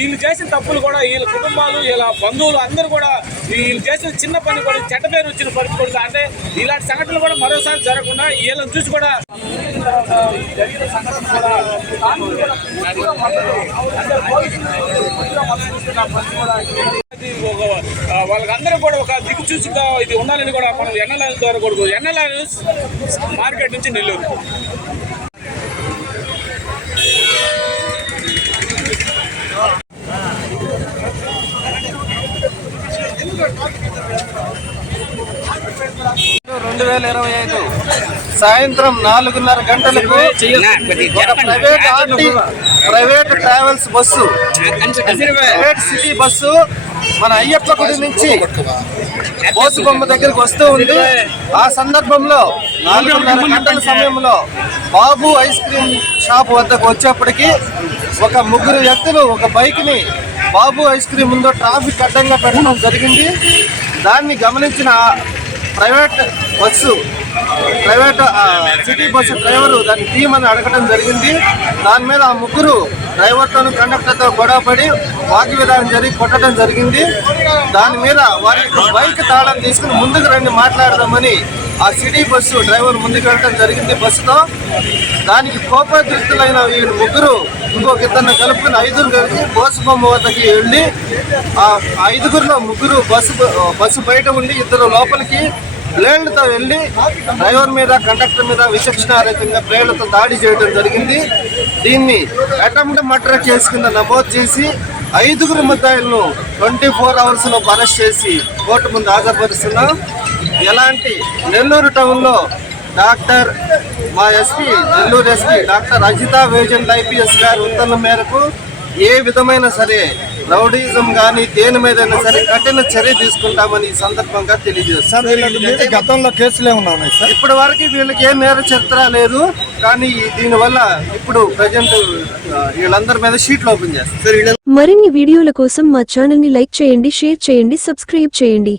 వీళ్ళు చేసిన తప్పులు కూడా వీళ్ళ కుటుంబాలు వీళ్ళ బంధువులు అందరూ కూడా వీళ్ళు చేసిన చిన్న పని కూడా చెడ్డ పేరు వచ్చిన పరిస్థితి అంటే ఇలాంటి సంఘటనలు కూడా మరోసారి జరగకుండా వీళ్ళని చూసి కూడా జరిగిన సంఘటన కూడా అందరూ కూడా ఒక వాళ్ళకందరూ కూడా ఒక దిక్కు చూసిగా ఇది ఉండాలని కూడా మనం ఎన్ఎల్ఐ ద్వారా కూడా ఎన్ఎల్ఐ మార్కెట్ నుంచి నెల్లూరు. రెండు వేల ఇరవై ఐదు. సాయంత్రం నాలుగున్నర గంటలకు private RT private travels bus. Private city bus మన అయ్యప్ప గుడి నుంచి బోసు బొమ్మ దగ్గరికి వస్తూ ఉంది. ఆ సందర్భంలో నాలుగున్నర గంటల సమయంలో బాబు ఐస్ క్రీమ్ షాప్ వద్దకు వచ్చేప్పటికి ఒక ముగ్గురు వ్యక్తులు ఒక బైక్ని బాబు ఐస్ క్రీమ్ ముందు ట్రాఫిక్ అడ్డంగా పెట్టడం జరిగింది. దాన్ని గమనించిన private bus private city bus driver దాన్ని తీయమని అడగడం జరిగింది. దాని మీద ఆ ముగ్గురు డ్రైవర్తో కండక్టర్తో గొడవపడి వాగ్విధానం జరిగి కొట్టడం జరిగింది. దాని మీద వారి బైక్ తాళం తీసుకుని ముందుకు రండి మాట్లాడదామని ఆ సిటీ బస్సు డ్రైవర్ ముందుకు వెళ్ళడం జరిగింది బస్సుతో. దానికి కోపోద్రిక్తులైన వీళ్ళు ముగ్గురు ఇంకొక ఇద్దరిని కలుపుకుని ఐదుగురు కలిసి బస్సు బొమ్మ వద్దకి వెళ్ళి ఆ ఐదుగురులో ముగ్గురు బస్సు బస్సు బయట ఉండి ఇద్దరు లోపలికి బ్లేడ్లతో వెళ్ళి డ్రైవర్ మీద కండక్టర్ మీద విచక్షణారహితంగా బ్లేడ్లతో దాడి చేయడం జరిగింది. దీన్ని అటెంప్ట్ మర్డర్ కేసు కింద నమోదు చేసి ఐదుగురు ముద్దాయిలను ట్వంటీ ఫోర్ అవర్స్లో అరెస్ట్ చేసి కోర్టు ముందు హాజరుపరుస్తున్నాం ఎలాంటి నెల్లూరు టౌన్లో డాక్టర్ మా SP Nellore SP doctor Ajitha Vejendla IPS గారి ఉత్తర్వుల మేరకు ఏ విధమైన సరే రౌడీజం కానీ దేని మీదైనా సరే కఠిన చర్య తీసుకుంటామని ఈ సందర్భంగా తెలియజేస్తాం గతంలో కేసులు ఉన్నాయి సార్? ఇప్పటి వరకు వీళ్ళకి ఏ నేర చరిత్ర లేదు కానీ దీనివల్ల ఇప్పుడు ప్రజెంట్ వీళ్ళందరి మీద షీట్లు ఓపెన్ చేస్తారు మరిన్ని వీడియోల కోసం మా ఛానల్ని లైక్ చేయండి షేర్ చేయండి సబ్స్క్రైబ్ చేయండి.